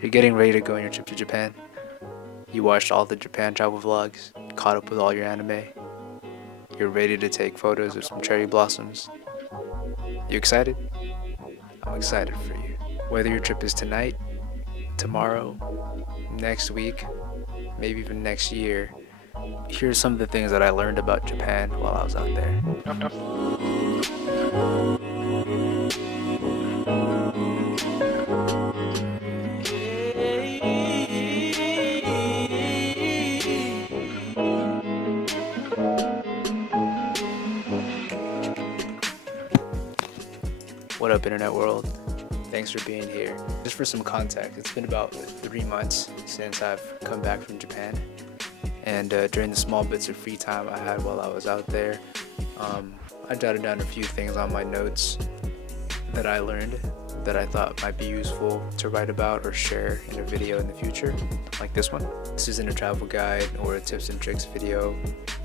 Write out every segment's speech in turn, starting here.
You're getting ready to go on your trip to Japan. You watched all the Japan travel vlogs, caught up with all your anime. You're ready to take photos of some cherry blossoms. You excited? I'm excited for you. Whether your trip is tonight, tomorrow, next week, maybe even next year, here's some of the things that I learned about Japan while I was out there. What up, internet world? Thanks for being here. Just for some context, it's been about 3 months since I've come back from Japan. And during the small bits of free time I had while I was out there, I jotted down a few things on my notes that I learned that I thought might be useful to write about or share in a video in the future, like this one. This isn't a travel guide or a tips and tricks video.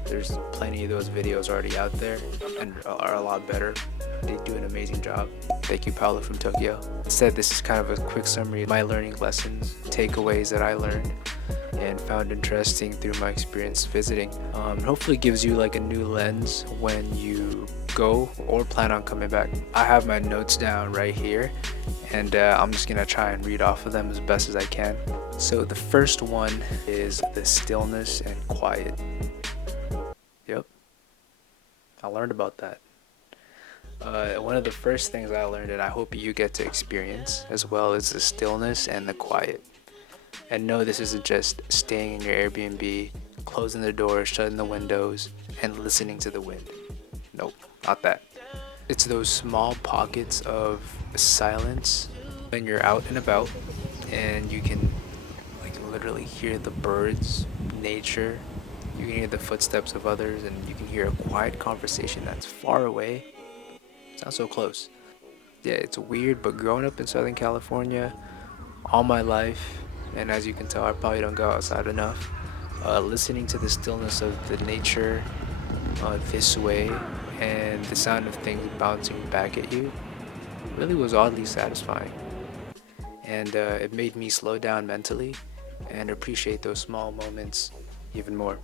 There's plenty of those videos already out there and are a lot better. They do an amazing job. Thank you, Paolo from Tokyo. Instead, this is kind of a quick summary of my learning lessons, takeaways that I learned and found interesting through my experience visiting. Hopefully gives you like a new lens when you go or plan on coming back. I have my notes down right here, and I'm just gonna try and read off of them as best as I can. So the first one is the stillness and quiet. Yep, I learned about that. One of the first things I learned, and I hope you get to experience as well, is the stillness and the quiet. And no, this isn't just staying in your Airbnb, closing the doors, shutting the windows, and listening to the wind. Nope, not that. It's those small pockets of silence when you're out and about and you can like literally hear the birds, nature, you can hear the footsteps of others, and you can hear a quiet conversation that's far away. Sounds so close. Yeah, it's weird, but growing up in Southern California all my life, and as you can tell, I probably don't go outside enough. Listening to the stillness of the nature this way and the sound of things bouncing back at you really was oddly satisfying. And it made me slow down mentally and appreciate those small moments even more.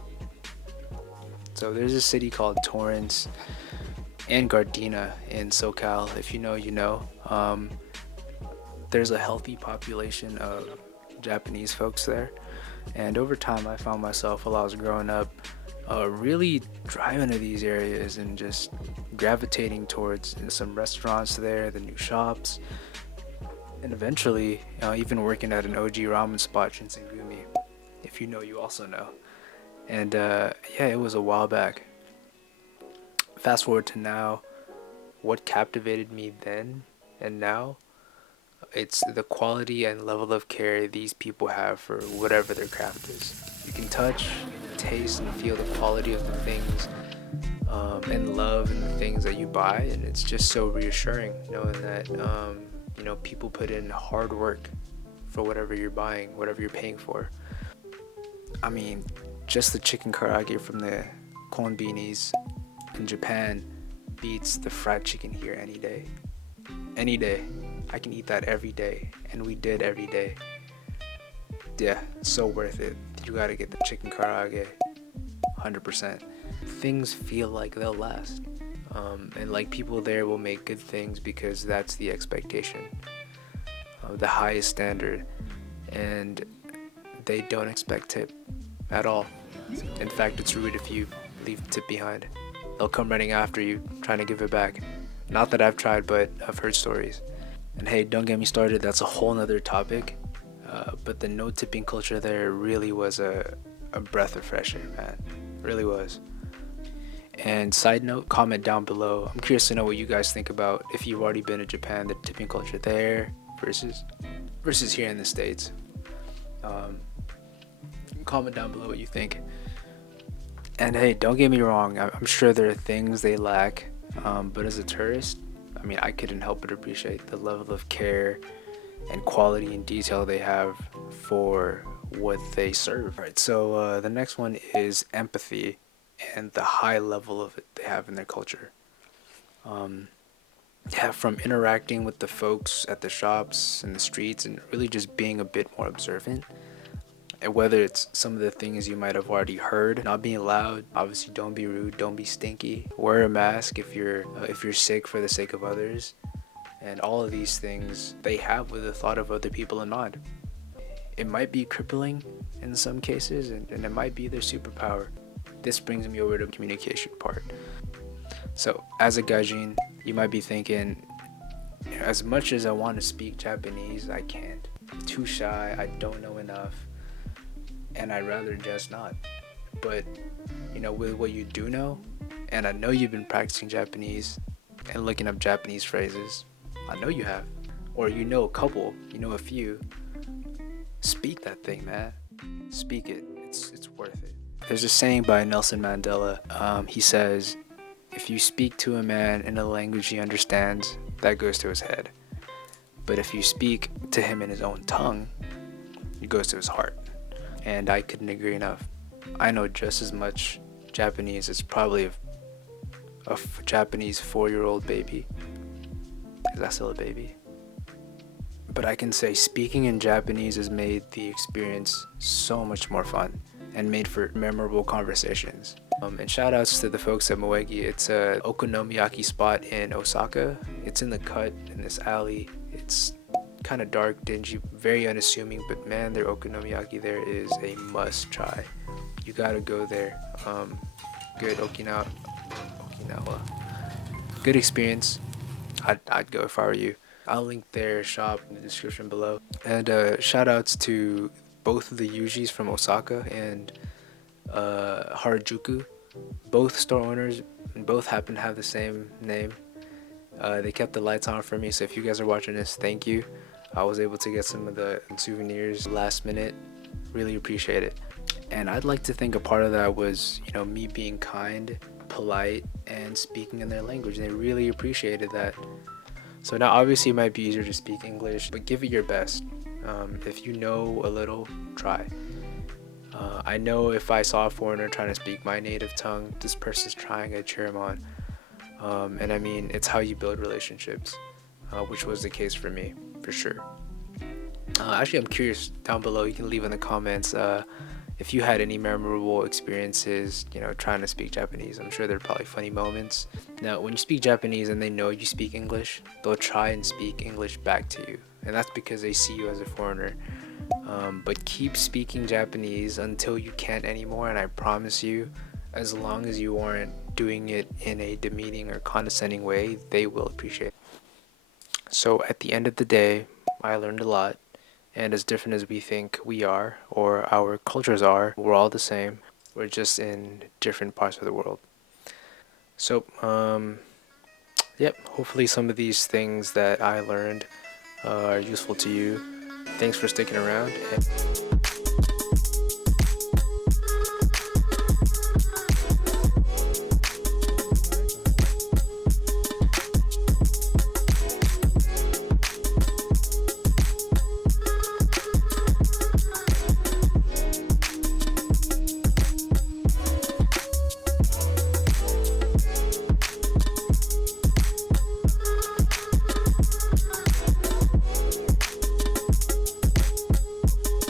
So there's a city called Torrance and Gardena in SoCal. If you know, you know. There's a healthy population of Japanese folks there. And over time, I found myself while I was growing up really driving to these areas and just gravitating towards some restaurants there, the new shops, and eventually even working at an OG ramen spot, Shinsengumi. If you know, you also know. And yeah, it was a while back. Fast forward to now, what captivated me then and now, it's the quality and level of care these people have for whatever their craft is. You can touch, taste, and feel the quality of the things and love in the things that you buy, and it's just so reassuring knowing that people put in hard work for whatever you're buying, whatever you're paying for. I mean, just the chicken karaage from the konbinis in Japan beats the fried chicken here any day. Any day. I can eat that every day, and we did every day. Yeah, so worth it. You gotta get the chicken karaage, 100%. Things feel like they'll last, and like people there will make good things because that's the expectation, the highest standard, and they don't expect tip at all. In fact, it's rude if you leave tip behind. They'll come running after you, trying to give it back. Not that I've tried, but I've heard stories. And hey, don't get me started, that's a whole nother topic. But the no tipping culture there really was a breath of fresh air, man. Really was. And side note, comment down below. I'm curious to know what you guys think about if you've already been to Japan, the tipping culture there versus here in the States. Comment down below what you think. And hey, don't get me wrong, I'm sure there are things they lack, but as a tourist, I mean, I couldn't help but appreciate the level of care and quality and detail they have for what they serve. Right. So the next one is empathy and the high level of it they have in their culture. yeah, from interacting with the folks at the shops and the streets and really just being a bit more observant. And whether it's some of the things you might have already heard, not being loud, obviously don't be rude, don't be stinky, wear a mask if you're sick for the sake of others, and all of these things they have with the thought of other people in mind. It might be crippling in some cases, and it might be their superpower. This brings me over to the communication part. So, as a gaijin, you might be thinking, as much as I want to speak Japanese, I can't. Too shy, I don't know enough, and I'd rather just not. But, with what you do know, and I know you've been practicing Japanese and looking up Japanese phrases, I know you have, or you know a couple, you know a few, speak that thing, man. Speak it. It's worth it. There's a saying by Nelson Mandela. He says, if you speak to a man in a language he understands, that goes to his head. But if you speak to him in his own tongue, it goes to his heart. And I couldn't agree enough. I know just as much Japanese as probably a Japanese 4-year-old baby. Is that still a baby? But I can say speaking in Japanese has made the experience so much more fun and made for memorable conversations. And shout outs to the folks at Moegi. It's a okonomiyaki spot in Osaka. It's in the cut in this alley. It's kind of dark, dingy, very unassuming, but man, their okonomiyaki there is a must try. You gotta go there. Good Okinawa. Good experience. I'd go if I were you. I'll link their shop in the description below. And shout outs to both of the Yujis from Osaka and Harajuku. Both store owners and both happen to have the same name. They kept the lights on for me, so if you guys are watching this, thank you. I was able to get some of the souvenirs last minute. Really appreciate it. And I'd like to think a part of that was, me being kind, polite, and speaking in their language. They really appreciated that. So now obviously it might be easier to speak English, but give it your best. If you know a little, try. I know if I saw a foreigner trying to speak my native tongue, this person's trying, I'd cheer him on. And I mean, it's how you build relationships, which was the case for me, for sure. Actually, I'm curious, down below, you can leave in the comments if you had any memorable experiences, trying to speak Japanese. I'm sure there are probably funny moments. Now, when you speak Japanese and they know you speak English, they'll try and speak English back to you. And that's because they see you as a foreigner. But keep speaking Japanese until you can't anymore, and I promise you, as long as you aren't doing it in a demeaning or condescending way, they will appreciate it. So at the end of the day, I learned a lot, and as different as we think we are, or our cultures are, we're all the same. We're just in different parts of the world. So, yep, hopefully some of these things that I learned are useful to you. Thanks for sticking around. And